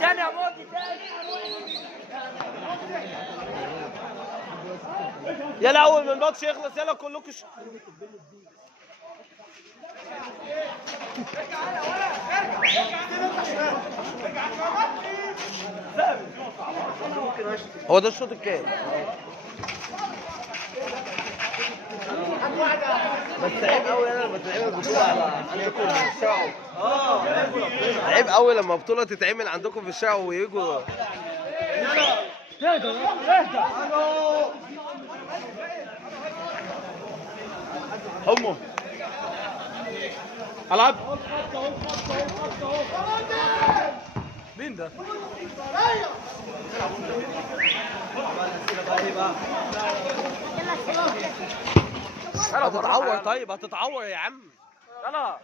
تاني يا مودي تاني. يلا اول ما الماتش يخلص يلا كلكم هو ده الشوط الكام؟ بس عيب قوي انا لما تتعمل بطولة عندكم في الشعب. عيب قوي لما بطولة تتعمل عندكم في الشعب ويجوا. حمو العب. مين ده؟ هتتعور. طيب هتتعور يا عم. يلا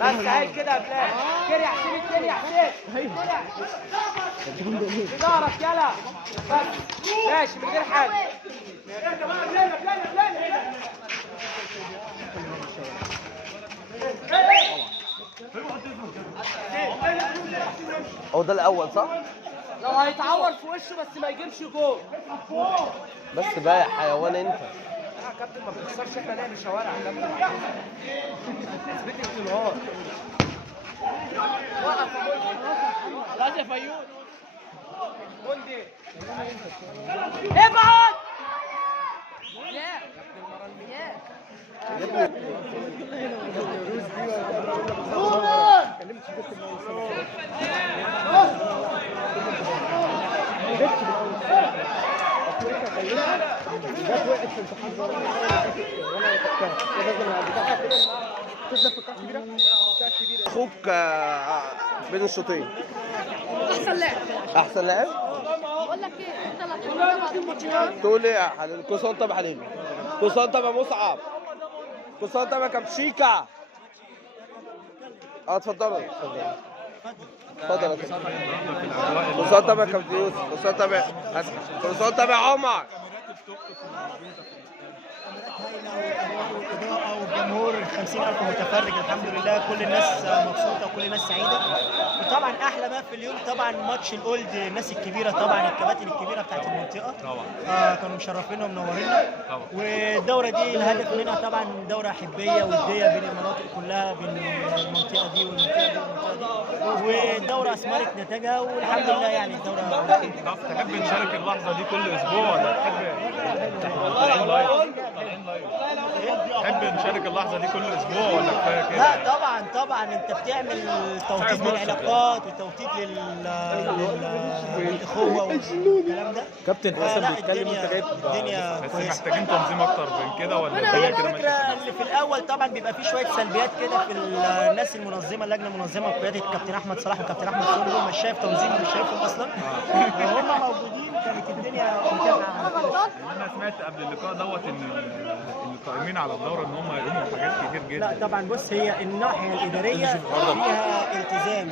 بس هاي كده يا بلال. كده يا حسين التاني يا حسين. في ظهرك يلا. بس ماشي من غير حاجة. هو ده الاول صح؟ لو هيتعور في وشه بس ما يجيبش جول. بس بقى يا حيوان انت. يا كابتن ما بنخسرش احنا لعب شوارع يا كابتن. اثبتي النهار. وقف يا مندي. خلاص يا فيوم. مندي. ابعد. اخوك بين الشوطين احسن لاعب. احسن لاعب. بقول لك ايه انت اللي هتقول بعد الماتش. تقول ايه يا حبيبي؟ كل سنه وانت طيب يا حبيبي. كل سنه وانت طيب يا مصعب. كل سنه وانت طيب يا كابتشيكا. اتفضلوا اتفضل يا كابتن. كل سنه وانت طيب يا كابتن يوسف. كل سنه وانت طيب يا حسن. كل سنه وانت طيب يا عمر. والإضاءة والجمهور 50,000 متفرج الحمد لله. كل الناس مبسوطة وكل الناس سعيدة. وطبعا أحلى ما في اليوم طبعا ماتش الأولد. الناس الكبيرة طبعا الكباتن الكبيرة بتاعت المنطقة طبعا كانوا مشرفينا ومنورينا طبعا. والدورة دي الهدف منها طبعا دورة حبية ودية بين المناطق كلها، بين المنطقة دي والمنطقة دي والمنطقة دي، والدورة أثمرت نتاجها والحمد لله. يعني الدورة تحب نشارك اللحظة دي كل أسبوع ولا تحب تحب نشارك اللحظة دي كل أسبوع ولا كفاية كده؟ لا طبعا انت بتعمل توطيد للعلاقات وتوطيد للأخوة والكلام ده. كابتن حسن بيتكلم انت جايب الدنيا بس كويسة. محتاجين تنظيم أكتر من كده ولا هي الدنيا كده الفكرة ماشية؟ اللي في الأول طبعا بيبقى في شوية سلبيات كده في الناس المنظمة، اللجنة المنظمة بقيادة الكابتن أحمد صلاح والكابتن أحمد سوري. مش شايف تنظيم ومش شايفهم أصلا. وهم موجودين كانت الدنيا متابعة. أنا سمعت قبل اللقاء دوت إن القائمين على الدورة إن هم يقوموا بحاجات كتير جدا. لا طبعا بص هي الناحية الإدارية فيها التزام.